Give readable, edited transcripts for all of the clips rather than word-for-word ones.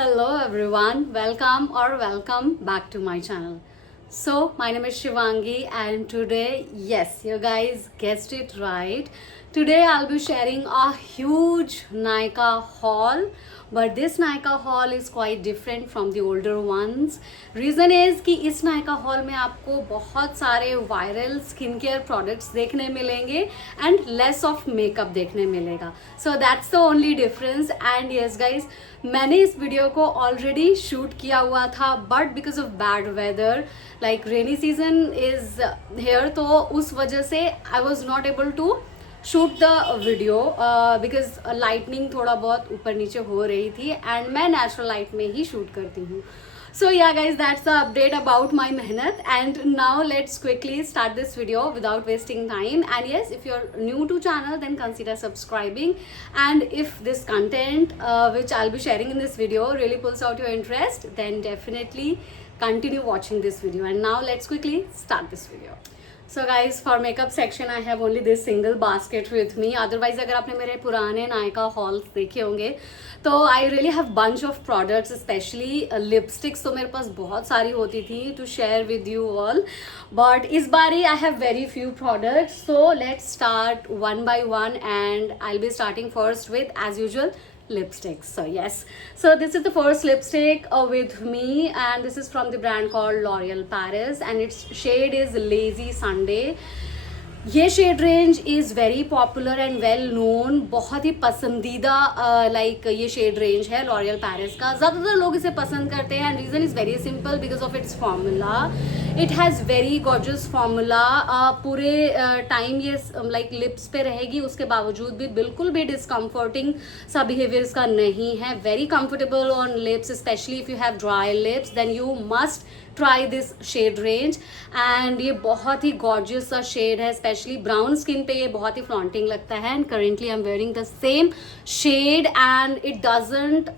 Hello everyone, welcome back to my channel. So, my name is Shivangi and today, yes, you guys guessed it right. Today I'll be sharing a huge Nykaa haul, but this Nykaa haul is quite different from the older ones. Reason is कि इस Nykaa haul में आपको बहुत सारे viral skin care products देखने मिलेंगे and less of makeup देखने मिलेगा. So that's the only difference. And yes guys, मैंने इस वीडियो को ऑलरेडी शूट किया हुआ था but because of bad weather like rainy season is here, तो उस वजह से I was not able to shoot the video because lightning थोड़ा बहुत ऊपर नीचे हो रही थी एंड मैं नेचुरल लाइट में ही शूट करती हूँ. So yeah guys, that's the update about my mehnat, and now let's quickly start this video without wasting time. And yes, if you're new to channel then consider subscribing, and if this content which I'll be sharing in this video really pulls out your interest, then definitely continue watching this video. And now let's quickly start this video. So guys, for makeup section I have only this single basket with me. Otherwise अगर आपने मेरे पुराने Nykaa halls देखे होंगे तो I really have bunch of products, specially lipsticks तो मेरे पास बहुत सारी होती थी to share with you all, but इस बारी I have very few products. So let's start one by one and I will be starting first with as usual lipsticks. So yes, so this is the first lipstick with me, and this is from the brand called L'Oreal Paris, and its shade is Lazy Sunday. ये shade range is very popular and well known, बहुत ही पसंदीदा like ये shade range है L'Oreal Paris का. ज़्यादातर लोग इसे पसंद करते हैं and reason is very simple because of its formula. It has very gorgeous formula. पूरे टाइम ये लाइक लिप्स पे रहेगी, उसके बावजूद भी बिल्कुल भी डिस्कम्फर्टिंग सा बिहेवियर इसका नहीं है. Very comfortable on lips, especially if you have dry lips then you must try this shade range. And ये बहुत ही गॉर्जियस सा शेड है, स्पेशली ब्राउन स्किन पे ये बहुत ही फ्लॉन्टिंग लगता है. And currently I am wearing the same shade and it doesn't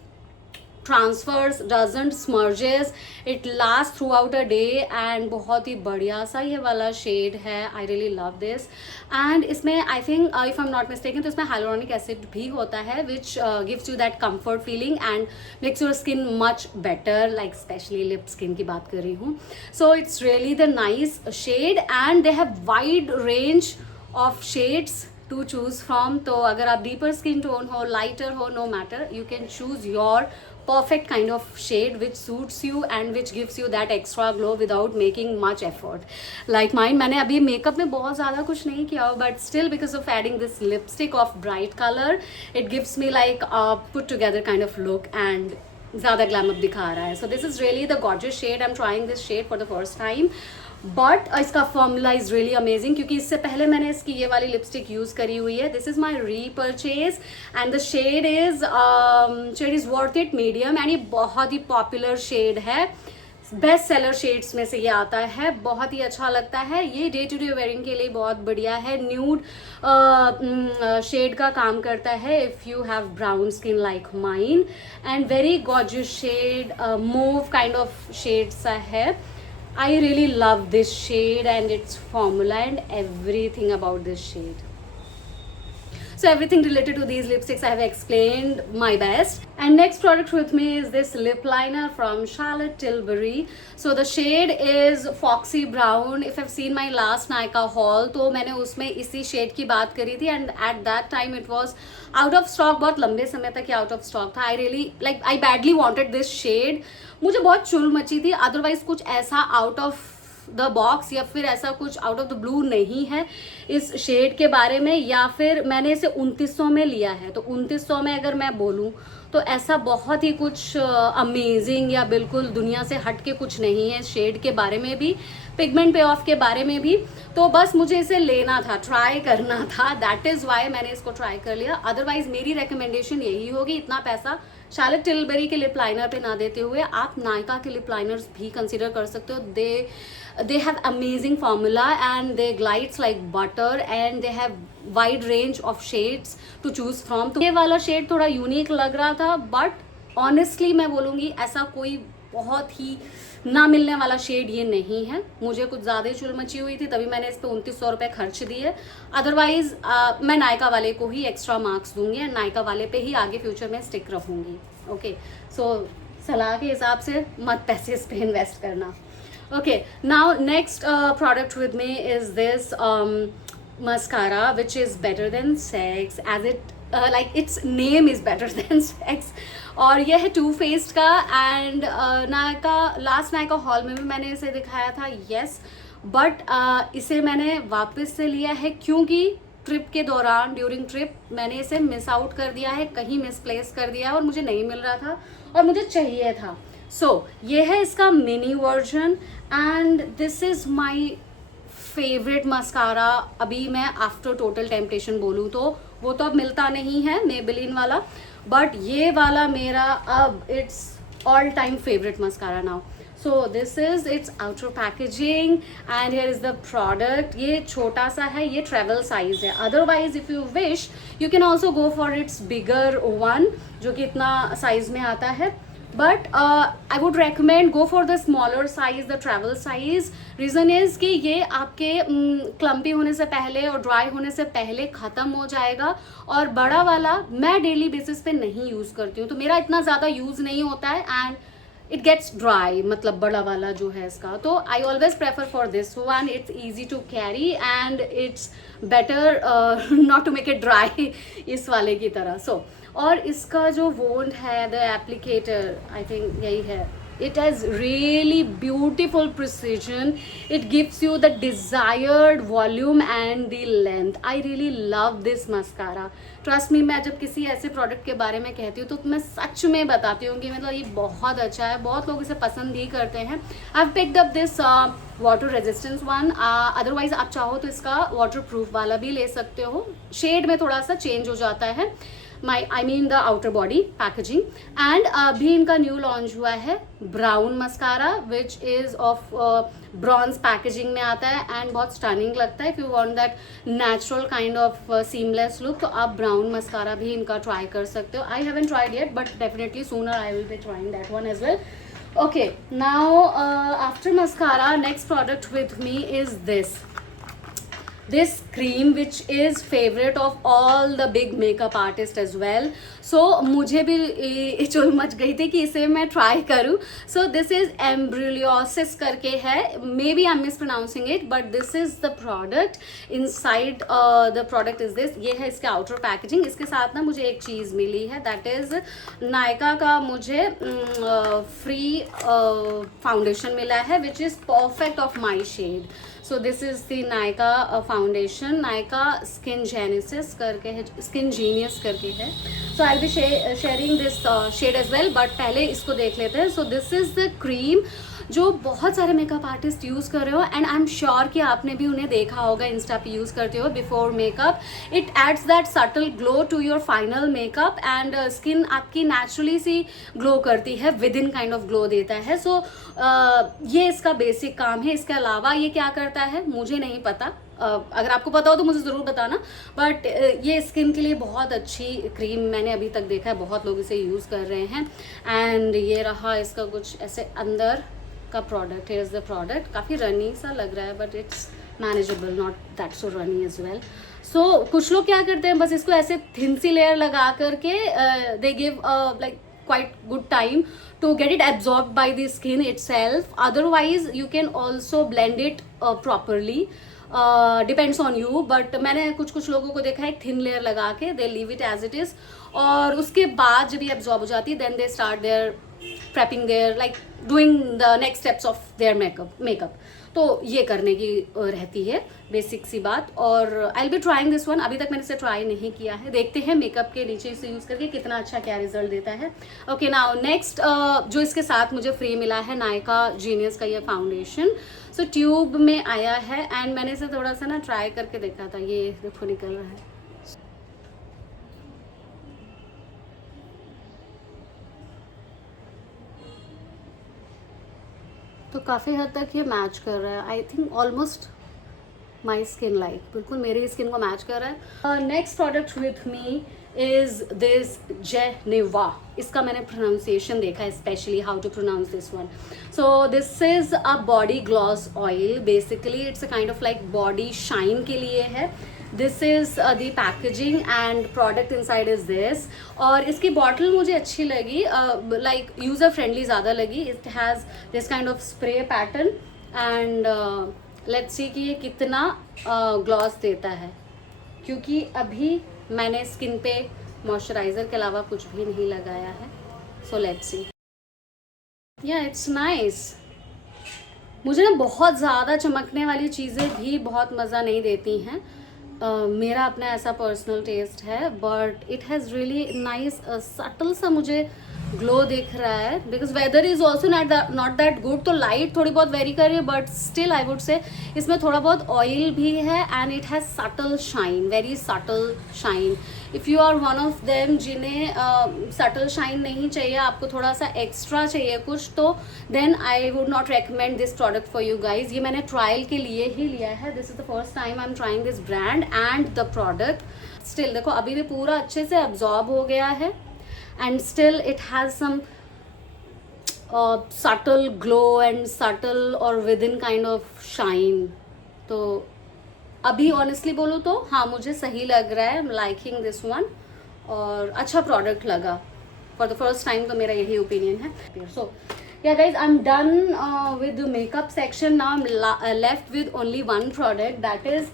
transfers, doesn't smudges, it last throughout a day and बहुत ही बढ़िया सा ये वाला शेड है. I really love this. And इसमें I think if I am not mistaken तो इसमें हाइलोरॉनिक एसिड भी होता है which gives you that comfort feeling and makes your skin much better, like specially lip skin की बात कर रही हूँ. So it's really the nice shade and they have wide range of shades to choose from. तो अगर आप deeper skin tone हो, lighter हो, no matter, you can choose your perfect kind of shade which suits you and which gives you that extra glow without making much effort. Like mine, मैंने अभी makeup में बहुत ज़्यादा कुछ नहीं किया हो but still because of adding this lipstick of bright color it gives me like a put together kind of look and ज़्यादा ग्लैम अप दिखा रहा है. So this is really the gorgeous shade. I'm trying this shade for the first time. But इसका formula is really amazing क्योंकि इससे पहले मैंने इसकी ये वाली लिपस्टिक यूज़ करी हुई है. This is my repurchase and the shade is worth it medium and ये बहुत ही पॉपुलर शेड है. बेस्ट सेलर शेड्स में से ये आता है, बहुत ही अच्छा लगता है. ये डे टू डे वेयरिंग के लिए बहुत बढ़िया है. न्यूड शेड का काम करता है if you have brown skin like mine. And very gorgeous shade, mauve kind of shade सा है. I really love this shade and its formula and everything about this shade. So everything related to these lipsticks I have explained my best. And next product with me is this lip liner from Charlotte Tilbury. So the shade is Foxy Brown. If I've seen my last Nykaa haul तो मैंने उसमें इसी shade की बात करी थी and at that time it was out of stock. बहुत लंबे समय तक ये out of stock था. I badly wanted this shade. मुझे बहुत चुल मची थी. अदरवाइज कुछ ऐसा आउट ऑफ द बॉक्स या फिर ऐसा कुछ आउट ऑफ द ब्लू नहीं है इस शेड के बारे में, या फिर मैंने इसे 2900 में लिया है. तो 2900 में अगर मैं बोलूँ तो ऐसा बहुत ही कुछ अमेजिंग या बिल्कुल दुनिया से हट के कुछ नहीं है इस शेड के बारे में भी, पिगमेंट पे ऑफ के बारे में भी. तो बस मुझे इसे लेना था, ट्राई करना था, दैट इज़ वाई मैंने इसको ट्राई कर लिया. अदरवाइज मेरी रिकमेंडेशन यही होगी, इतना पैसा शार्लेट टिलबरी के लिप लाइनर पे ना देते हुए आप नायका के लिप लाइनर्स भी कंसीडर कर सकते हो. they have amazing formula and they glides like butter and they have wide range of shades to choose from. तो ये वाला शेड थोड़ा यूनिक लग रहा था बट ऑनेस्टली मैं बोलूँगी ऐसा कोई बहुत ही ना मिलने वाला शेड ये नहीं है. मुझे कुछ ज़्यादा ही चुल मची हुई थी तभी मैंने इस पर 2900 रुपये खर्च दिए. अदरवाइज मैं नायका वाले को ही एक्स्ट्रा मार्क्स दूंगी एंड नायका वाले पे ही आगे फ्यूचर में स्टिक रखूँगी. ओके, सो सलाह के हिसाब से मत पैसे इस पे इन्वेस्ट करना. Okay, now next product with me is this mascara, which is better than sex, as it like its name is better than sex. और यह है Too Faced का, and Nykaa last Nykaa haul में भी मैंने इसे दिखाया था. yes, बट इसे मैंने वापस से लिया है क्योंकि ट्रिप के दौरान ड्यूरिंग ट्रिप मैंने इसे मिस आउट कर दिया है, कहीं मिसप्लेस कर दिया है और मुझे नहीं मिल रहा था और मुझे चाहिए था. सो ये है इसका mini version, and this is my favourite mascara. अभी मैं आफ्टर टोटल टेम्पटेशन बोलूँ तो वो तो अब मिलता नहीं है मेबेलिन वाला, बट ये वाला मेरा अब it's all time favourite mascara now. So this is it's outer packaging and here is the product. ये छोटा सा है, ये ट्रेवल साइज है. Otherwise if you wish you can also go for its bigger one, जो कि इतना size में आता है. But I would recommend go for the smaller size, the travel size. Reason is कि ये आपके क्लम्पी होने से पहले और ड्राई होने से पहले ख़त्म हो जाएगा. और बड़ा वाला मैं डेली बेसिस पे नहीं यूज़ करती हूँ, तो मेरा इतना ज़्यादा यूज़ नहीं होता है एंड इट गेट्स ड्राई, मतलब बड़ा वाला जो है इसका. तो I always prefer for this one. It's easy to carry and it's better not to make it dry इस वाले की तरह. सो और इसका जो वोंड है, द एप्लीकेटर, आई थिंक यही है. It has really beautiful precision. It gives you the desired volume and the length. I really love this mascara. Trust me, मैं जब किसी ऐसे प्रोडक्ट के बारे में कहती हूँ तो मैं सच में बताती हूँ कि मतलब ये बहुत अच्छा है. बहुत लोग इसे पसंद भी करते हैं. I have picked up this water resistance one. Otherwise आप चाहो तो इसका वाटर प्रूफ वाला भी ले सकते हो. शेड में थोड़ा सा चेंज हो जाता है, I mean the outer body packaging. And अभी इनका न्यू लॉन्च हुआ है brown mascara, which is of bronze packaging में आता है एंड बहुत स्टनिंग लगता है. If you want that natural kind of seamless look तो आप ब्राउन मस्कारा भी इनका ट्राई कर सकते हो. I haven't tried yet, but definitely sooner I will be trying that one as well. Okay, now after mascara, next product with me is this cream, which is favorite of all the big makeup artists as well. So मुझे भी चुल much गई थी कि इसे मैं try करूँ. So this is Embryoliosis करके है. Maybe I'm mispronouncing it, but this is the product. Inside the product is this. ये है इसके outer packaging. इसके साथ ना मुझे एक चीज़ मिली है, that is नायका का मुझे free foundation मिला है, which is perfect of my shade. So this is the Nykaa foundation. Nykaa Skin Genesis करके है, Skin Genius करके है. So I'll be sharing this shade as well. But पहले इसको देख लेते हैं. So this is the cream जो बहुत सारे मेकअप आर्टिस्ट यूज़ कर रहे हो, एंड आई एम श्योर कि आपने भी उन्हें देखा होगा इंस्टा पे यूज़ करते हो before makeup. It adds that subtle glow to your final makeup and skin आपकी नेचुरली सी ग्लो करती है, with in kind of glow देता है. सो ये इसका बेसिक काम है. इसके अलावा ये क्या करता है मुझे नहीं पता, अगर आपको पता हो तो मुझे ज़रूर बताना. बट ये स्किन के लिए बहुत अच्छी क्रीम मैंने अभी तक देखा है, बहुत लोग इसे यूज़ कर रहे हैं. एंड ये रहा इसका कुछ ऐसे अंदर का product. Here is the product. काफ़ी रनी सा लग रहा है, but it's manageable, not that so runny as well. So कुछ लोग क्या करते हैं, बस इसको ऐसे थिन सी लेयर लगा करके they give like quite good time to get it absorbed by the skin itself. Otherwise you can also blend it properly. Depends on you. But मैंने कुछ लोगों को देखा है एक थिन लेयर लगा के they leave it as it is, और उसके बाद जब ये absorb हो जाती है then they start their prepping their like doing the next steps of their makeup. तो ये करने की रहती है बेसिक सी बात. और आई will be trying this one. अभी तक मैंने इसे ट्राई नहीं किया है, देखते हैं मेकअप के नीचे इसे यूज़ करके कितना अच्छा क्या रिजल्ट देता है. ओके, नाउ नेक्स्ट जो इसके साथ मुझे फ्री मिला है नायका जीनियस का ये फाउंडेशन. सो ट्यूब में आया है एंड मैंने इसे थोड़ा सा ना ट्राई करके देखा था. ये देखो निकल रहा है. तो काफ़ी हद तक ये मैच कर रहा है. I think almost my skin like, बिल्कुल मेरी स्किन को मैच कर रहा है. Next product with me is this Geneva. इसका मैंने प्रोनाउंसिएशन देखा है, specially how to pronounce this one. So this is a body gloss oil. Basically it's a kind of like body shine के लिए है. This is the packaging and product inside is this. और इसकी bottle मुझे अच्छी लगी, like user friendly ज़्यादा लगी. It has this kind of spray pattern and let's see कि ये कितना ग्लॉस देता है, क्योंकि अभी मैंने स्किन पे मॉइस्चराइज़र के अलावा कुछ भी नहीं लगाया है. So let's see. या इट्स नाइस. मुझे ना बहुत ज़्यादा चमकने वाली चीज़ें भी बहुत मज़ा नहीं देती हैं. मेरा अपना ऐसा पर्सनल टेस्ट है, but it has really nice subtle सा मुझे ग्लो दिख रहा है. Because weather is also not that good, तो लाइट थोड़ी बहुत वेरी कर रही है, but still I would say इसमें थोड़ा बहुत ऑयल भी है and it has subtle shine, very subtle shine. If you are one of them जिन्हें सटल शाइन नहीं चाहिए, आपको थोड़ा सा एक्स्ट्रा चाहिए कुछ, तो then I would not recommend this product for you guys. ये मैंने ट्रायल के लिए ही लिया है. This is the first time I am trying this brand and the product. Still देखो अभी भी पूरा अच्छे से अब्जॉर्ब हो गया है and still it has some subtle glow and subtle or within kind of shine. तो अभी honestly बोलूँ तो हाँ मुझे सही लग रहा है. I'm liking this one और अच्छा product लगा for the first time. तो मेरा यही opinion है. So yeah guys, I'm done with the makeup section. Now I'm left with only one product, that is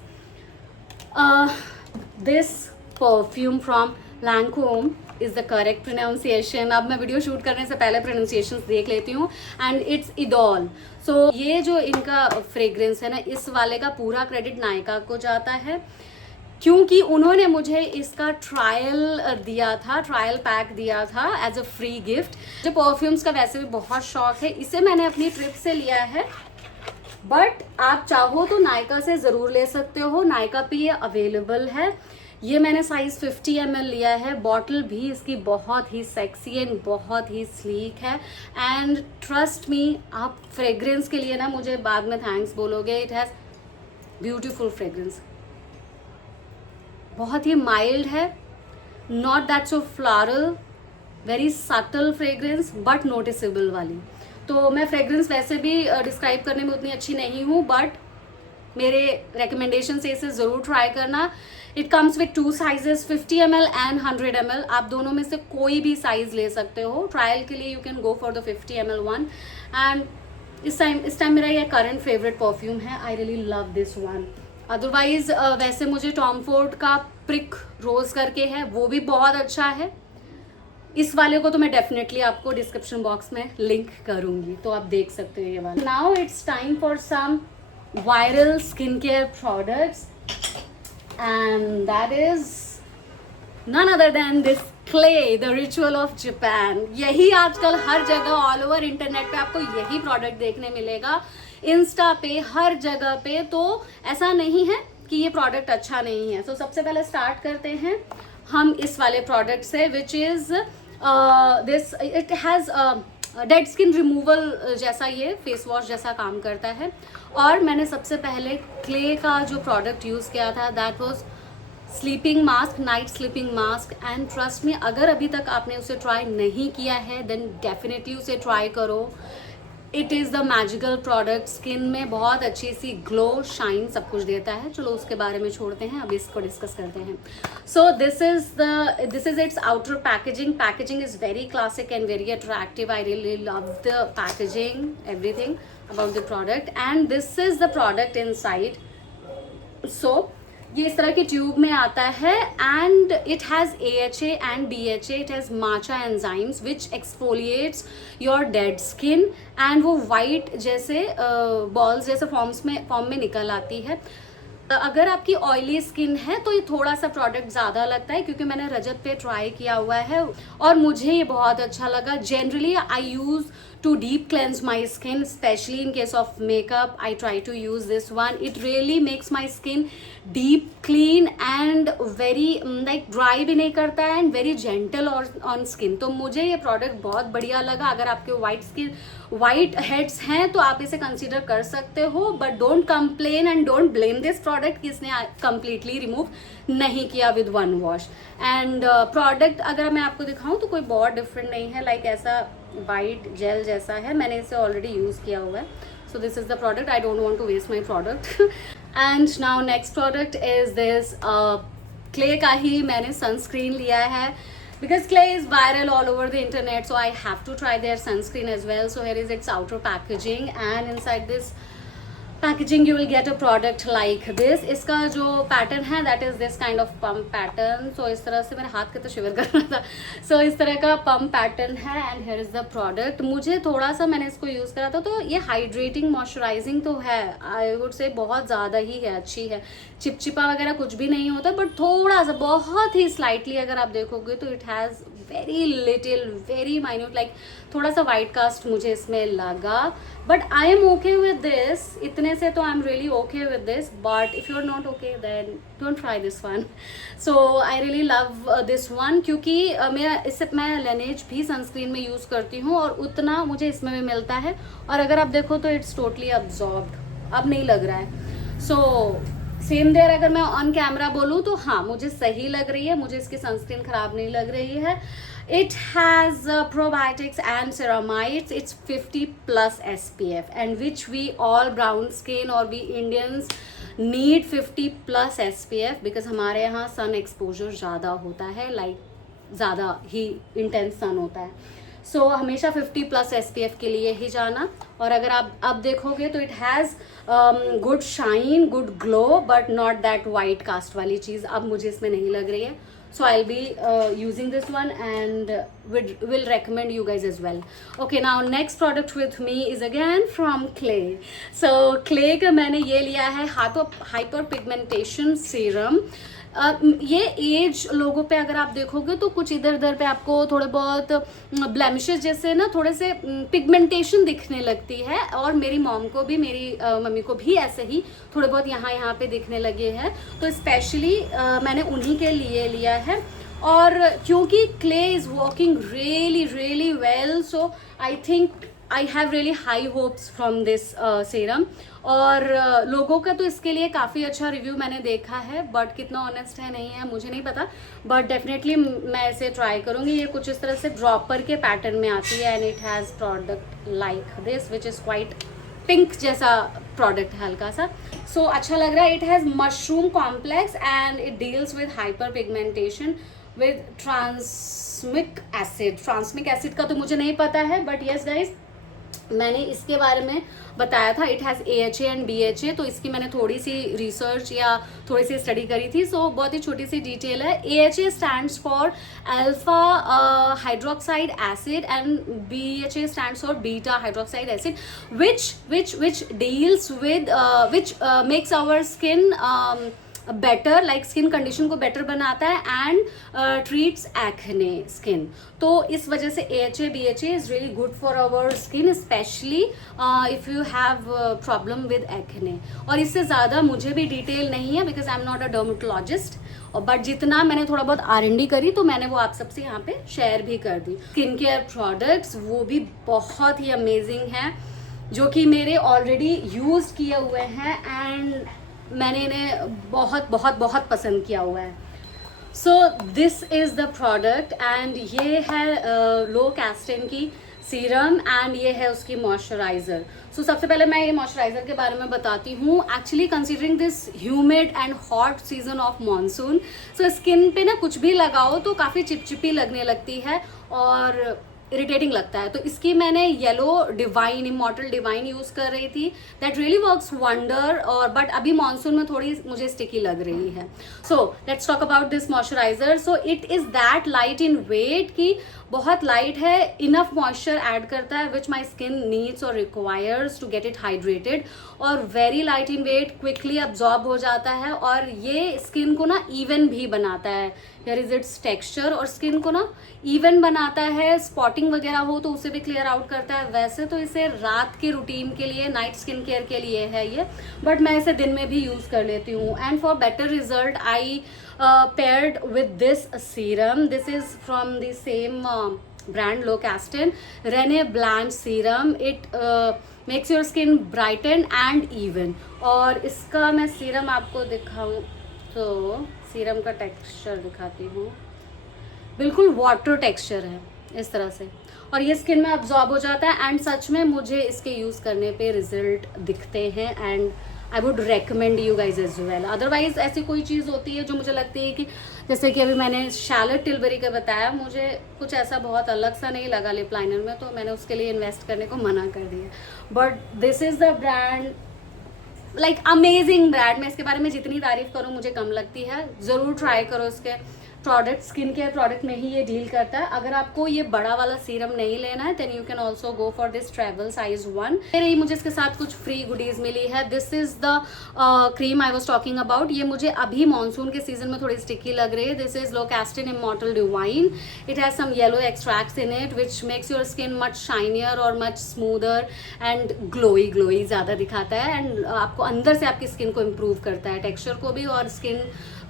this perfume from Lancome is the correct pronunciation. अब मैं video shoot करने से पहले pronunciations देख लेती हूँ. And it's इडोल. सो ये जो इनका फ्रेग्रेंस है ना, इस वाले का पूरा क्रेडिट नायका को जाता है, क्योंकि उन्होंने मुझे इसका ट्रायल दिया था, ट्रायल पैक दिया था एज अ फ्री गिफ्ट. जो परफ्यूम्स का वैसे भी बहुत शौक है, इसे मैंने अपनी ट्रिप से लिया है, बट आप चाहो तो नायका से ज़रूर ले सकते हो. नायका पे ये अवेलेबल है. ये मैंने साइज़ 50 ml लिया है. बॉटल भी इसकी बहुत ही सेक्सी एंड बहुत ही स्लीक है. एंड ट्रस्ट मी, आप फ्रेग्रेंस के लिए ना मुझे बाद में थैंक्स बोलोगे. It has beautiful fragrance. बहुत ही माइल्ड है, not that so floral, very subtle fragrance but noticeable वाली. तो मैं फ्रेग्रेंस वैसे भी डिस्क्राइब करने में उतनी अच्छी नहीं हूँ, बट मेरे रिकमेंडेशन से इसे ज़रूर ट्राई करना. It comes with 2 sizes, 50 ml and 100 ml. आप दोनों में से कोई भी साइज ले सकते हो. ट्रायल के लिए you can go for the 50 ml one. And इस टाइम मेरा ये करंट फेवरेट परफ्यूम है. I really love this one. Otherwise वैसे मुझे टॉम फोर्ड का प्रिक रोज करके है, वो भी बहुत अच्छा है. इस वाले को तो मैं डेफिनेटली आपको डिस्क्रिप्शन बॉक्स में लिंक करूंगी, तो आप देख सकते हो ये वाला. Now it's time for some viral skin care products, and that is none other than this clay, the ritual of Japan. यही आजकल हर जगह ऑल ओवर इंटरनेट पे आपको यही प्रोडक्ट देखने मिलेगा, इंस्टा पे, हर जगह पे. तो ऐसा नहीं है कि ये प्रोडक्ट अच्छा नहीं है. सो सबसे पहले स्टार्ट करते हैं हम इस वाले प्रोडक्ट से, which is this. It has dead skin removal जैसा ये फेस वॉश जैसा काम करता है. और मैंने सबसे पहले क्ले का जो प्रोडक्ट यूज़ किया था, that was sleeping mask, night sleeping mask. And trust me, अगर अभी तक आपने उसे ट्राई नहीं किया है देन डेफिनेटली उसे ट्राई करो. It is the magical product. Skin में बहुत अच्छी सी ग्लो, शाइन, सब कुछ देता है. चलो उसके बारे में छोड़ते हैं, अभी इसको डिस्कस करते हैं. सो this is it's outer packaging. Packaging is very classic and very attractive. I really love the packaging, everything about the product. And this is the product inside. So ये इस तरह की ट्यूब में आता है and it has AHA and DHA. it has matcha enzymes which exfoliates your dead skin and वो white जैसे balls जैसे फॉर्म में निकल आती है. अगर आपकी ऑयली स्किन है तो ये थोड़ा सा प्रोडक्ट ज़्यादा लगता है, क्योंकि मैंने रजत पे ट्राई किया हुआ है और मुझे ये बहुत अच्छा लगा. Generally I use to deep cleanse my skin, especially in case of makeup. I try to use this one. It really makes my skin deep clean and very like dry भी नहीं करता है and very gentle on skin. तो मुझे ये product बहुत बढ़िया लगा. अगर आपके वाइट हेड्स हैं तो आप इसे कंसीडर कर सकते हो, but don't complain and don't blame this product product कि इसने कम्प्लीटली रिमूव नहीं किया with one wash. And product अगर मैं आपको दिखाऊं तो कोई बहुत डिफरेंट नहीं है, लाइक ऐसा वाइट जेल जैसा है, मैंने इसे ऑलरेडी यूज़ किया हुआ है। So this is the product, I don't want to waste my product. And now next product is this clay का ही मैंने सनस्क्रीन लिया है, because clay is viral all over the internet, so I have to try their sunscreen as well. So here is its outer packaging, and inside this packaging you will get a product like this. इसका जो pattern है that is this kind of pump pattern. So इस तरह से मेरे हाथ के तो शिवर कर रहा था. So इस तरह का pump pattern है and here is the product. मुझे थोड़ा सा मैंने इसको यूज़ करा था तो ये हाइड्रेटिंग मॉइस्चराइजिंग तो है, आई वुड से बहुत ज़्यादा ही है, अच्छी है, चिपचिपा वगैरह कुछ भी नहीं होता, बट थोड़ा सा बहुत ही स्लाइटली अगर आप देखोगे तो it has very little very minute, like थोड़ा सा वाइट कास्ट मुझे इसमें लगा, but I am okay with this, इतने से तो I am really okay with this, but if you are not okay then don't try this one. So I really love this one, क्योंकि मैं लेनेज भी sunscreen में यूज़ करती हूँ और उतना मुझे इसमें भी मिलता है, और अगर आप देखो तो इट्स टोटली अब्जॉर्ब्ड, अब नहीं लग रहा है। सो सेम देयर अगर मैं ऑन कैमरा बोलूँ तो हाँ मुझे सही लग रही है, मुझे इसकी सनस्क्रीन खराब नहीं लग रही है। It has probiotics and ceramides, it's 50+ SPF and which we all brown skin और we Indians need 50+ SPF, because हमारे यहाँ सन एक्सपोजर ज़्यादा होता है, लाइक ज़्यादा ही इंटेंस सन होता है। सो हमेशा 50+ SPF के लिए ही जाना। और अगर आप अब देखोगे तो it has good shine, good glow, but not that white cast वाली चीज़ अब मुझे इसमें नहीं लग रही है। So I'll be using this one and will recommend you guys as well. Okay, now next product with me is again from Clay. So Clay का मैंने ये लिया है हाइपर पिगमेंटेशन सीरम। ये एज लोगों पे अगर आप देखोगे तो कुछ इधर उधर पे आपको थोड़े बहुत ब्लेमिशेस जैसे ना थोड़े से पिगमेंटेशन दिखने लगती है, और मेरी मॉम को भी, मेरी मम्मी को भी ऐसे ही थोड़े बहुत यहाँ पे दिखने लगे हैं, तो स्पेशली मैंने उन्हीं के लिए लिया है। और क्योंकि clay is working really really well, so I think I have really high hopes from this serum. और लोगों का तो इसके लिए काफ़ी अच्छा रिव्यू मैंने देखा है, बट कितना ऑनेस्ट है नहीं है मुझे नहीं पता, बट डेफिनेटली मैं इसे ट्राई करूँगी। ये कुछ इस तरह से ड्रॉपर के पैटर्न में आती है and it has product like this which is quite pink जैसा प्रोडक्ट है हल्का सा। सो अच्छा लग रहा है। It has mushroom complex and it deals with hyperpigmentation with tranexamic acid. Tranexamic acid का तो मुझे नहीं पता है, बट येस गाइज मैंने इसके बारे में बताया था। It has AHA and BHA, तो इसकी मैंने थोड़ी सी रिसर्च या थोड़ी सी स्टडी करी थी। सो बहुत ही छोटी सी डिटेल है। AHA stands for alpha hydroxide acid and BHA stands for beta hydroxide acid which deals with which makes our skin better, like skin condition को बेटर बनाता है एंड ट्रीट्स एक्ने स्किन। तो इस वजह से AHA BHA is really good for our skin, especially if you have problem with acne. और इससे ज़्यादा मुझे भी डिटेल नहीं है because I am not a dermatologist, but जितना मैंने थोड़ा बहुत R&D करी तो मैंने वो आप सबसे यहाँ पे शेयर भी कर दी। स्किन केयर प्रोडक्ट्स वो भी बहुत ही अमेजिंग हैं, जो कि मेरे ऑलरेडी यूज़ किए हुए हैं एंड मैंने इन्हें बहुत बहुत बहुत पसंद किया हुआ है। So this is the product and ये है लो कैस्टिन की सीरम एंड ये है उसकी मॉइस्चराइज़र। सो सबसे पहले मैं ये मॉइस्चराइज़र के बारे में बताती हूँ। Actually considering this humid and hot season of monsoon, so skin पे ना कुछ भी लगाओ तो काफ़ी चिपचिपी लगने लगती है और इरिटेटिंग लगता है। तो इसकी मैंने yellow divine, immortelle divine use कर रही थी, दैट रियली वर्क्स वंडर। और बट अभी मानसून में थोड़ी मुझे स्टिकी लग रही है। So let's talk about this moisturiser. So it is that light in weight कि बहुत लाइट है, इनफ मॉइस्चर ऐड करता है विच माई स्किन नीड्स और requires to get it hydrated, और very light in weight, quickly absorb हो जाता है और ये स्किन को ना इवन भी बनाता है। हियर इज इट्स टेक्सचर, और स्किन को ना इवन बनाता है, स्पॉटिंग वगैरह हो तो उसे भी क्लियर आउट करता है। वैसे तो इसे रात के रूटीन के लिए, नाइट स्किन केयर के लिए है ये, बट मैं इसे दिन में भी यूज़ कर लेती हूँ। And for better result I paired with this serum. This is from the same brand Locasten Rene Blanche Serum. It makes your skin brighten and even. और इसका मैं सीरम आपको दिखाऊं तो सीरम का टेक्सचर दिखाती हूँ, बिल्कुल वाटर टेक्सचर है इस तरह से, और ये स्किन में अब्जॉर्ब हो जाता है एंड सच में मुझे इसके यूज़ करने पे रिजल्ट दिखते हैं and I would recommend you guys as well. Otherwise ऐसी कोई चीज़ होती है जो मुझे लगती है कि जैसे कि अभी मैंने शार्लेट टिलबरी का बताया, मुझे कुछ ऐसा बहुत अलग सा नहीं लगा लिप लाइनर में, तो मैंने उसके लिए इन्वेस्ट करने को मना कर दिया. But this is the brand, like amazing brand. मैं इसके बारे में जितनी तारीफ करूँ मुझे कम लगती है. ज़रूर ट्राई करो इसके प्रोडक्ट. स्किन केयर प्रोडक्ट में ही ये डील करता है. अगर आपको ये बड़ा वाला सीरम नहीं लेना है then you can also go for this travel size 1. रही मुझे इसके साथ कुछ फ्री गुडीज मिली है. This is the cream I was talking about. ये मुझे अभी मानसून के सीजन में थोड़ी स्टिकी लग रही है. This is L'Occitane immortelle divine. It has some yellow extracts in it which makes your skin much shinier और मच स्मूदर एंड ग्लोई ज़्यादा दिखाता है एंड आपको अंदर से आपकी स्किन को इम्प्रूव करता है, टेक्सचर को भी और स्किन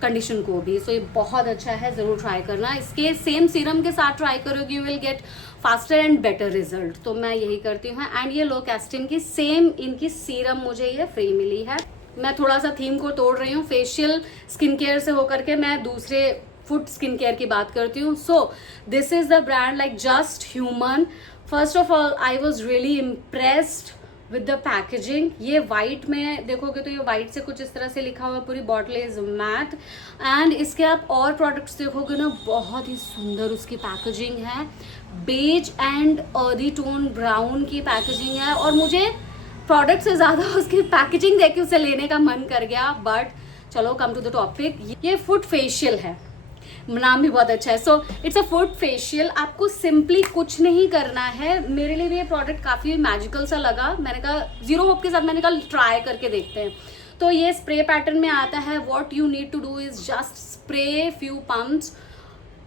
कंडीशन को भी. सो ये बहुत अच्छा है, ज़रूर ट्राई करना. इसके सेम सीरम के साथ ट्राई करोगे you will get faster and better result. तो मैं यही करती हूँ. एंड ये लोकास्टिन की सेम इनकी सीरम मुझे ये फ्री मिली है. मैं थोड़ा सा थीम को तोड़ रही हूँ. फेशियल स्किन केयर से होकर के मैं दूसरे फुट स्किन केयर की बात करती हूँ. सो this is the brand like just human. First of all I was really impressed with the packaging. ये वाइट में देखोगे तो ये वाइट से कुछ इस तरह से लिखा हुआ, पूरी बॉटल इज मैट. एंड इसके आप और प्रोडक्ट्स देखोगे ना, बहुत ही सुंदर उसकी पैकेजिंग है. Beige and earthy tone brown की पैकेजिंग है और मुझे प्रोडक्ट से ज़्यादा उसकी पैकेजिंग देख के उसे लेने का मन कर गया. बट चलो कम टू द टॉपिक. ये फुट फेशियल है, नाम भी बहुत अच्छा है. So it's a foot facial. आपको सिंपली कुछ नहीं करना है. मेरे लिए भी ये प्रोडक्ट काफ़ी मैजिकल सा लगा. मैंने कहा जीरो होप के साथ मैंने कहा ट्राई करके देखते हैं. तो ये स्प्रे पैटर्न में आता है. What you need to do is just spray few pumps.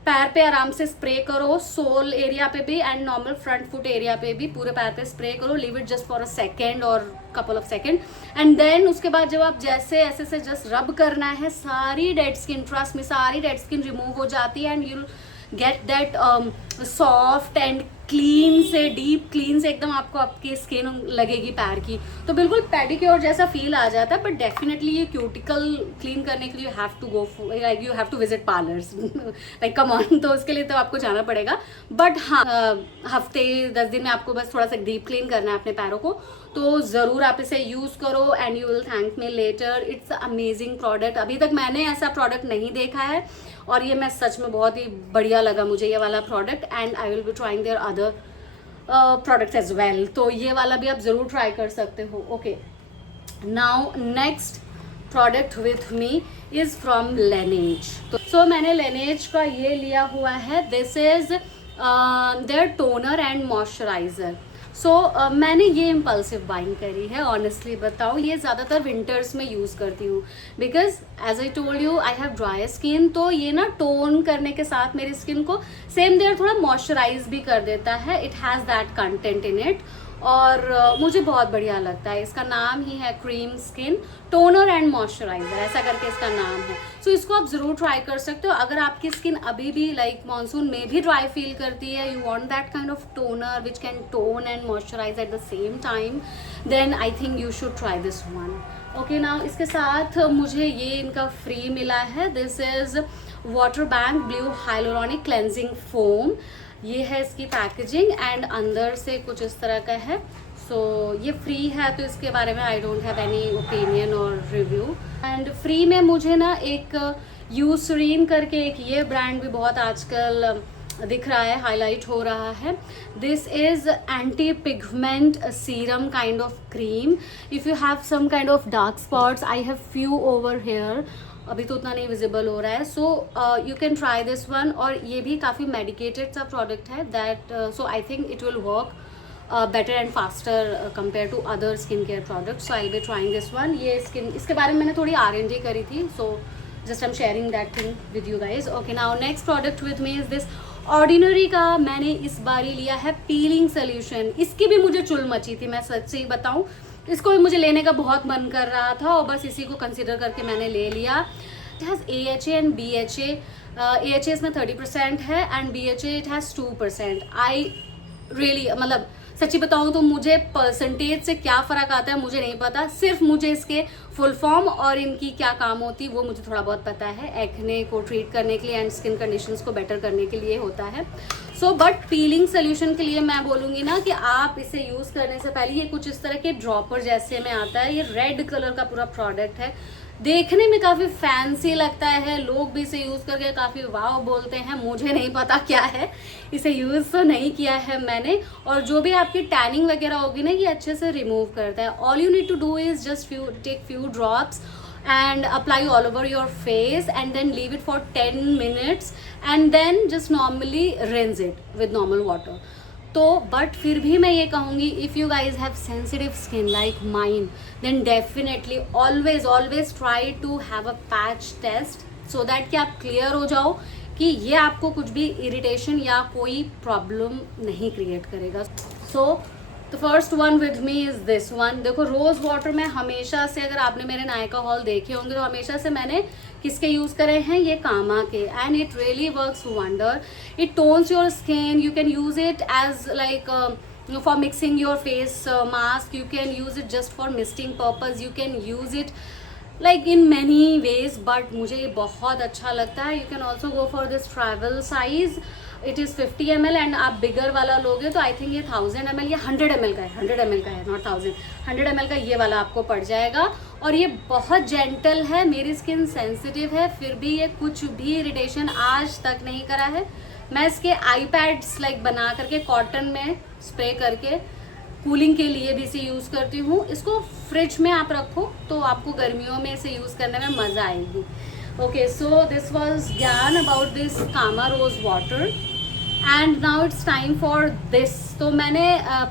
पैर पे आराम से स्प्रे करो, सोल एरिया पे भी and normal front foot area पे भी पूरे पैर पे स्प्रे करो. Leave it just for a second और couple of second and then उसके बाद जब आप जैसे ऐसे से जस्ट रब करना है, सारी डेड स्किन, ट्रस्ट में सारी डेड स्किन रिमूव हो जाती है and you get that soft and clean से, डीप क्लीन से एकदम आपको आपकी स्किन लगेगी पैर की. तो बिल्कुल पेडिक्योर जैसा फील आ जाता है. बट डेफिनेटली ये क्यूटिकल क्लीन करने के लिए you have to go like you have to visit parlours like come on. तो उसके लिए तो आपको जाना पड़ेगा. बट हाँ, हफ्ते 10 दिन में आपको बस थोड़ा सा डीप क्लीन करना है अपने पैरों को. तो ज़रूर आप इसे यूज़ करो and you will thank me later. It's amazing product. अभी तक मैंने ऐसा प्रोडक्ट नहीं देखा है और ये मैं सच में बहुत ही बढ़िया लगा मुझे ये वाला product. And I will be trying their other products as well. तो ये वाला भी आप ज़रूर ट्राई कर सकते हो. Okay, now next product with me is from Laneige. तो मैंने Laneige का ये लिया हुआ है. This is their toner and moisturiser. मैंने ये इम्पल्सिव बाइंग करी है. ऑनेस्टली बताऊँ, ये ज़्यादातर विंटर्स में यूज़ करती हूँ because as I told you I have dry skin. तो ये ना टोन करने के साथ मेरी स्किन को सेम देयर थोड़ा मॉइस्चराइज भी कर देता है. It has that content in it और मुझे बहुत बढ़िया लगता है. इसका नाम ही है cream skin toner and moisturiser, ऐसा करके इसका नाम है. सो इसको आप ज़रूर ट्राई कर सकते हो. अगर आपकी स्किन अभी भी लाइक मानसून में भी ड्राई फील करती है, you want that kind of toner which can tone and moisturise at the same time, then I think you should try this one. Okay, now इसके साथ मुझे ये इनका फ्री मिला है. This is water bank blue hyaluronic cleansing foam. ये है इसकी पैकेजिंग एंड अंदर से कुछ इस तरह का है. सो ये फ्री है तो इसके बारे में I don't have any opinion और रिव्यू. एंड फ्री में मुझे ना एक यूसरीन करके एक ये ब्रांड भी बहुत आजकल दिख रहा है, हाईलाइट हो रहा है. This is anti pigment serum kind of cream. If you have some kind of dark spots, I have few over here, अभी तो उतना नहीं विजिबल हो रहा है. So you can try this one. और ये भी काफ़ी मेडिकेटेड सा प्रोडक्ट है that so I think it will work better and faster compared to other skincare products. So I'll be trying this one. ये इसके बारे में मैंने थोड़ी R&D करी थी. So just I'm sharing that thing with you guys. Okay, now next product with me is this Ordinary का मैंने इस बारी लिया है पीलिंग सोल्यूशन. इसकी भी मुझे चुल मची थी, मैं सच से बताऊँ. इसको भी मुझे लेने का बहुत मन कर रहा था और बस इसी को कंसिडर करके मैंने ले लिया. It has AHA and BHA AHA इसमें 30% है and BHA it has 2%. I really मतलब सच्ची बताऊं तो मुझे परसेंटेज से क्या फ़र्क आता है मुझे नहीं पता, सिर्फ मुझे इसके फुल फॉर्म और इनकी क्या काम होती है वो मुझे थोड़ा बहुत पता है. एक्ने को ट्रीट करने के लिए एंड स्किन कंडीशंस को बेटर करने के लिए होता है. सो बट पीलिंग सोल्यूशन के लिए मैं बोलूँगी ना कि आप इसे यूज़ करने से पहले ये कुछ इस तरह के ड्रॉपर जैसे में आता है. ये रेड कलर का पूरा प्रोडक्ट है, देखने में काफ़ी फैंसी लगता है, लोग भी इसे यूज़ करके काफ़ी वाव बोलते हैं. मुझे नहीं पता क्या है, इसे यूज़ तो नहीं किया है मैंने. और जो भी आपकी टैनिंग वगैरह होगी ना ये अच्छे से रिमूव करता है. All you need to do is just take few drops and apply all over your face and then leave it for 10 minutes and then just normally rinse it with normal water. तो but फिर भी मैं ये कहूँगी if you guys have sensitive skin like mine then definitely always try to have a patch test so that कि आप clear हो जाओ कि ये आपको कुछ भी इरिटेशन या कोई प्रॉब्लम नहीं क्रिएट करेगा. So the first one with me is this one. देखो रोज़ वाटर में हमेशा से, अगर आपने मेरे नायका हॉल देखे होंगे तो हमेशा से मैंने किसके यूज़ करे हैं, ये कामा के. And it really works wonder. It tones your skin. You can use it as like for mixing your face mask. You can use it just for misting purpose. You can use it like in many ways. But मुझे ये बहुत अच्छा लगता है. You can also go for this travel size. It is 50 ml and आप bigger वाला लोगे तो आई थिंक ये 1000 ml या 100 ml का है. 100 ml का है, नॉट 1000. 100 ml का ये वाला आपको पड़ जाएगा. और ये बहुत जेंटल है. मेरी स्किन सेंसिटिव है फिर भी ये कुछ भी इरिटेशन आज तक नहीं करा है. मैं इसके आई पैड्स लाइक बना करके कॉटन में स्प्रे करके कूलिंग के लिए भी इसे यूज़ करती हूँ. इसको फ्रिज में आप रखो तो आपको गर्मियों में इसे यूज़ करने में मज़ा आएगी. ओके, सो दिस वॉज ज्ञान about this Kama rose water. And now it's time for this. तो मैंने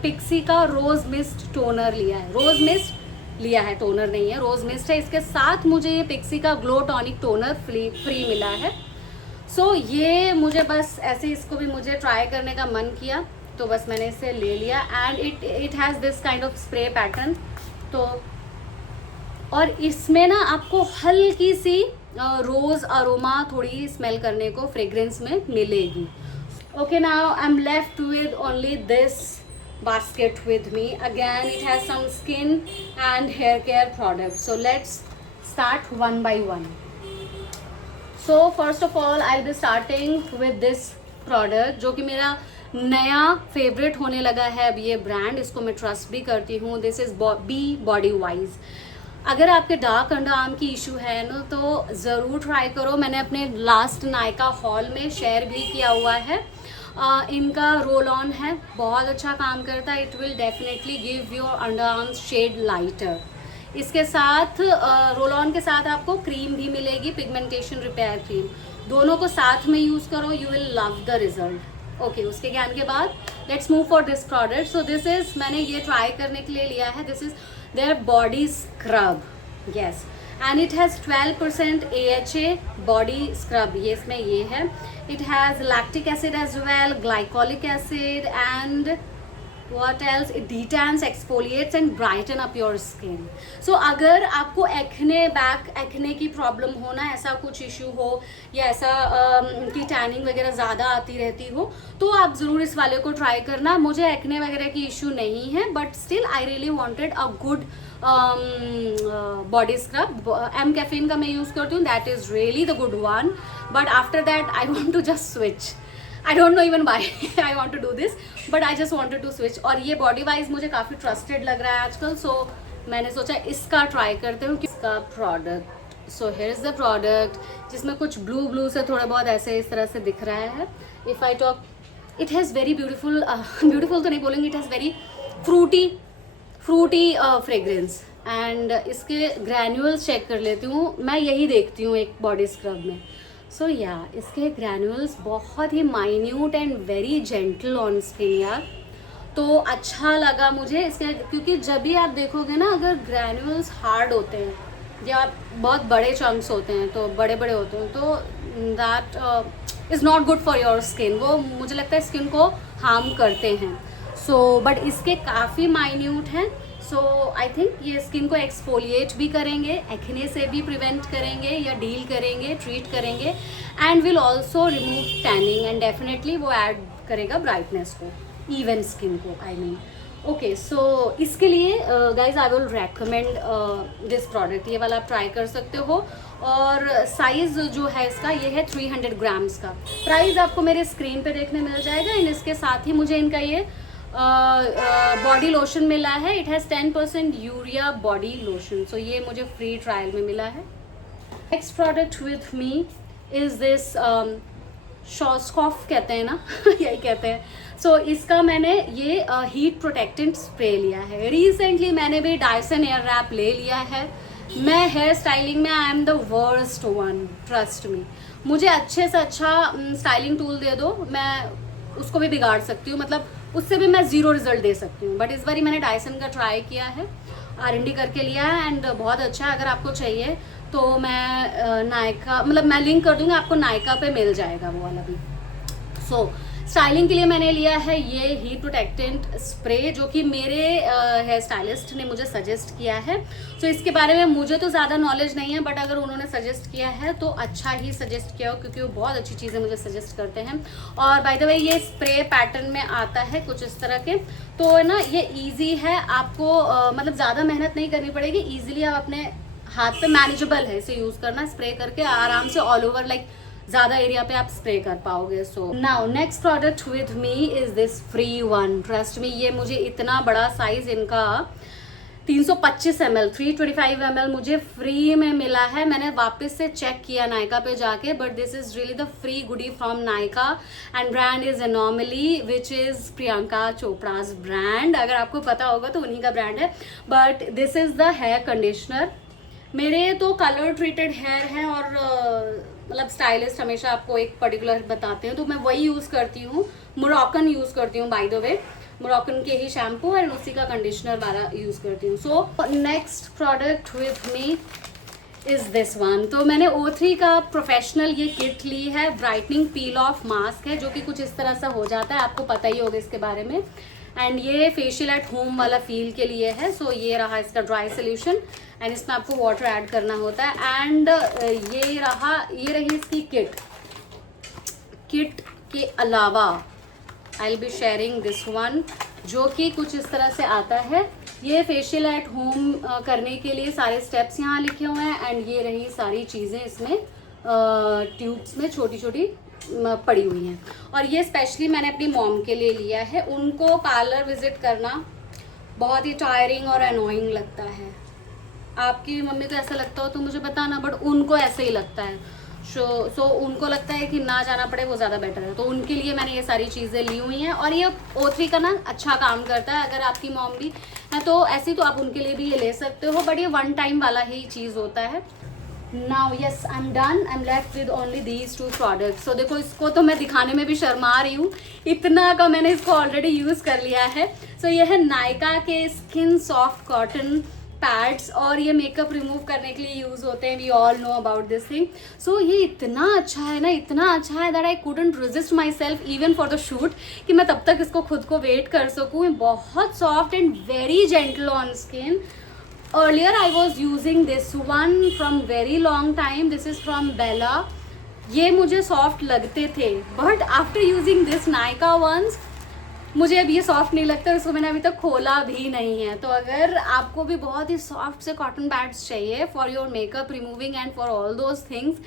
पिक्सी का रोज़ मिस्ट टोनर लिया है. रोज़ मिस्ट लिया है, टोनर नहीं है, रोज़ मिस्ट है. इसके साथ मुझे ये पिक्सी का ग्लो टॉनिक टोनर फ्री मिला है. सो ये मुझे बस ऐसे इसको भी मुझे ट्राई करने का मन किया तो बस मैंने इसे ले लिया. And it has this kind of spray pattern. तो और इसमें ना आपको हल्की सी रोज़ अरोमा थोड़ी स्मेल करने को फ्रेग्रेंस में मिलेगी. Okay, now I'm left with only this basket with me. Again, it has some skin and hair care products. So let's start one by one. So first of all, I'll be starting with this product जो कि मेरा नया favourite होने लगा है अब ये brand. इसको मैं ट्रस्ट भी करती हूँ. This is Be Bodywise. अगर आपके डार्क अंडर आर्म की इशू है ना तो ज़रूर ट्राई करो. मैंने अपने लास्ट नायका हॉल में शेयर भी किया हुआ है. इनका रोल ऑन है, बहुत अच्छा काम करता है. It will definitely give your under arms shade lighter. इसके साथ रोल ऑन के साथ आपको क्रीम भी मिलेगी, पिगमेंटेशन रिपेयर क्रीम. दोनों को साथ में यूज़ करो, you will love the result. Okay, उसके ज्ञान के बाद let's move for this product. So this is, मैंने ये ट्राई करने के लिए लिया है. This is their body scrub. Yes, and it has 12% AHA body scrub. ये इसमें ये है. It has lactic acid as well, glycolic acid and what else, it detans, exfoliates and brighten up your skin. So अगर आपको acne की problem हो ना, ऐसा कुछ इशू हो या ऐसा कि टैनिंग वगैरह ज़्यादा आती रहती हो तो आप ज़रूर इस वाले को ट्राई करना. मुझे एक्ने वगैरह की इशू नहीं है but still I really wanted a good body scrub. MCaffeine का मैं यूज़ करती हूँ, that is really the good one. But after that I want to just switch. I don't know even why I want to do this, but I just wanted to switch. और ये body wise मुझे काफ़ी trusted लग रहा है आजकल. सो मैंने सोचा इसका ट्राई करते हूँ कि इसका product. So here is the product जिसमें कुछ ब्लू से थोड़ा बहुत ऐसे इस तरह से दिख रहा है. If I talk, it has very beautiful तो नहीं बोलेंगे, it has very Frooti fragrance. And इसके ग्रैन्यूल्स चेक कर लेती हूँ मैं, यही देखती हूँ एक बॉडी स्क्रब में. सो या इसके ग्रैन्यूल्स बहुत ही minute and very gentle on skin यार. तो अच्छा लगा मुझे इसके, क्योंकि जब भी आप देखोगे ना अगर ग्रैन्यूल्स हार्ड होते हैं या बहुत बड़े चंक्स होते हैं तो बड़े होते हैं तो that is not good for your skin. वो मुझे लगता है स्किन को हार्म करते हैं. सो बट इसके काफ़ी माइन्यूट हैं. सो आई थिंक ये स्किन को एक्सफोलिएट भी करेंगे, एक्ने से भी प्रिवेंट करेंगे या डील करेंगे, ट्रीट करेंगे, and will also remove tanning and definitely वो ऐड करेगा ब्राइटनेस को, इवन स्किन को आई मीन। ओके, सो इसके लिए guys I will recommend this product. ये वाला आप ट्राई कर सकते हो, और साइज जो है इसका ये है 300 ग्राम्स का। प्राइस आपको मेरे स्क्रीन पे देखने मिल जाएगा, एंड इसके साथ ही मुझे इनका ये बॉडी लोशन मिला है। It has 10% urea body lotion, so ये मुझे फ्री ट्रायल में मिला है। Next product with me is this शॉस्कॉफ कहते हैं ना यही कहते हैं। सो इसका मैंने ये हीट प्रोटेक्टेंट स्प्रे लिया है। रिसेंटली मैंने भी डायसन एयर रैप ले लिया है। मैं हेयर स्टाइलिंग में I am the worst one, trust me. मुझे अच्छे से अच्छा स्टाइलिंग टूल दे दो, मैं उसको भी बिगाड़ सकती हूँ, मतलब उससे भी मैं ज़ीरो रिजल्ट दे सकती हूँ। बट इस बार मैंने डायसन का ट्राई किया है, R&D करके लिया है, एंड बहुत अच्छा है। अगर आपको चाहिए तो मैं नायका, मतलब मैं लिंक कर दूँगी आपको, नायका पे मिल जाएगा वो वाला भी। सो स्टाइलिंग के लिए मैंने लिया है ये हीट प्रोटेक्टेंट स्प्रे, जो कि मेरे हेयर स्टाइलिस्ट ने मुझे सजेस्ट किया है। सो इसके बारे में मुझे तो ज़्यादा नॉलेज नहीं है, बट अगर उन्होंने सजेस्ट किया है तो अच्छा ही सजेस्ट किया हो, क्योंकि वो बहुत अच्छी चीज़ें मुझे सजेस्ट करते हैं। और बाय द वे ये स्प्रे पैटर्न में आता है कुछ इस तरह के, तो है ना ये ईजी है, आपको मतलब ज़्यादा मेहनत नहीं करनी पड़ेगी। ईजिली आप अपने हाथ पे मैनेजेबल है इसे यूज़ करना, स्प्रे करके आराम से ऑल ओवर लाइक ज़्यादा एरिया पे आप स्प्रे कर पाओगे। So now next product with me is this free one. Trust me, ये मुझे इतना बड़ा साइज इनका 325 ml 325 ml मुझे फ्री में मिला है। मैंने वापस से चेक किया नायका पे जाके, but this is really the free goodie from Nykaa, and brand is Anomaly which is Priyanka Chopra's brand. अगर आपको पता होगा तो उन्हीं का ब्रांड है। But this is the hair conditioner. मेरे तो कलर ट्रीटेड हेयर है, और मतलब स्टाइलिस्ट हमेशा आपको एक पर्टिकुलर बताते हैं, तो मैं वही यूज़ करती हूँ। मोरक्कन यूज़ करती हूँ बाय द वे, मोरक्कन के ही शैम्पू और उसी का कंडीशनर वाला यूज़ करती हूँ। So next product with me is this one. तो मैंने O3 का प्रोफेशनल ये किट ली है, ब्राइटनिंग पील ऑफ मास्क है, जो कि कुछ इस तरह से हो जाता है, आपको पता ही होगा इसके बारे में। एंड ये फेशियल एट होम वाला फील के लिए है। सो ये रहा इसका ड्राई सोल्यूशन, एंड इसमें आपको वाटर ऐड करना होता है। एंड ये रही इसकी किट के अलावा आई will be sharing this one, जो कि कुछ इस तरह से आता है। ये फेशियल एट होम करने के लिए सारे स्टेप्स यहाँ लिखे हुए हैं, एंड ये रही सारी चीज़ें इसमें ट्यूब्स में छोटी छोटी पड़ी हुई हैं। और ये स्पेशली मैंने अपनी मॉम के लिए लिया है। उनको पार्लर विजिट करना बहुत ही टायरिंग और अनोइंग लगता है। आपकी मम्मी को ऐसा लगता हो तो मुझे बताना, बट उनको ऐसे ही लगता है। सो उनको लगता है कि ना जाना पड़े वो ज़्यादा बेटर है, तो उनके लिए मैंने ये सारी चीज़ें ली हुई हैं। और ये O3 का ना अच्छा काम करता है। अगर आपकी मॉम भी है तो ऐसी, तो आप उनके लिए भी ये ले सकते हो, बट ये वन टाइम वाला ही चीज़ होता है। Now yes I am done, I am left with only these 2 products. So देखो, इसको तो मैं दिखाने में भी शर्मा रही हूँ, इतना का मैंने इसको ऑलरेडी यूज़ कर लिया है। सो ये है नायका के स्किन सॉफ्ट कॉटन पैड्स, और ये मेकअप रिमूव करने के लिए यूज़ होते हैं। We all know about this thing. So ये इतना अच्छा है ना, इतना अच्छा है that I couldn't resist myself even for the shoot, कि मैं तब तक इसको खुद को वेट कर सकूँ। बहुत soft and very gentle on skin. Earlier I was using this one from very long time. This is from Bella. ये मुझे सॉफ्ट लगते थे, but after using this Nykaa once मुझे अब ये सॉफ्ट नहीं लगता। इसको मैंने अभी तक खोला भी नहीं है। तो अगर आपको भी बहुत ही सॉफ्ट से कॉटन पैड्स चाहिए for your makeup removing and for all those things,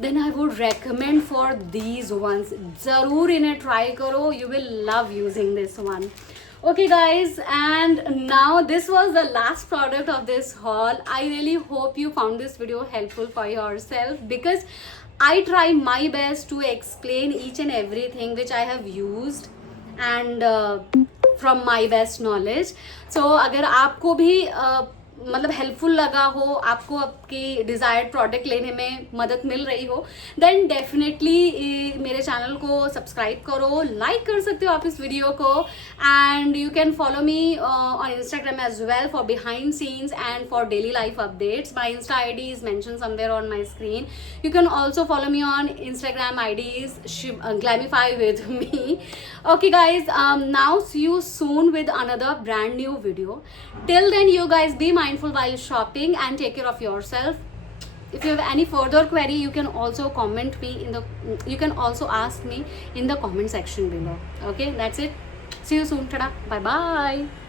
then I would recommend for these ones. ज़रूर इन्हें ट्राई करो, you will love using this one. Okay guys, and now this was the last product of this haul. I really hope you found this video helpful for yourself, because I try my best to explain each and everything which I have used and from my best knowledge. So अगर आपको भी मतलब helpful लगा हो, आपको आपकी desired product लेने में मदद मिल रही हो, देन डेफिनेटली मेरे चैनल को सब्सक्राइब करो, लाइक कर सकते हो आप इस वीडियो को, and you can follow me on Instagram as well for behind scenes and for daily life updates. My Insta ID is mentioned somewhere on my screen. You can also follow me on Instagram ID is Glamify with me. Okay guys, now see you soon with another brand new video. Till then, you guys be mindful while shopping and take care of yourself. If you have any further query, you can also you can also ask me in the comment section below. Okay, that's it. See you soon. Tada. Bye bye.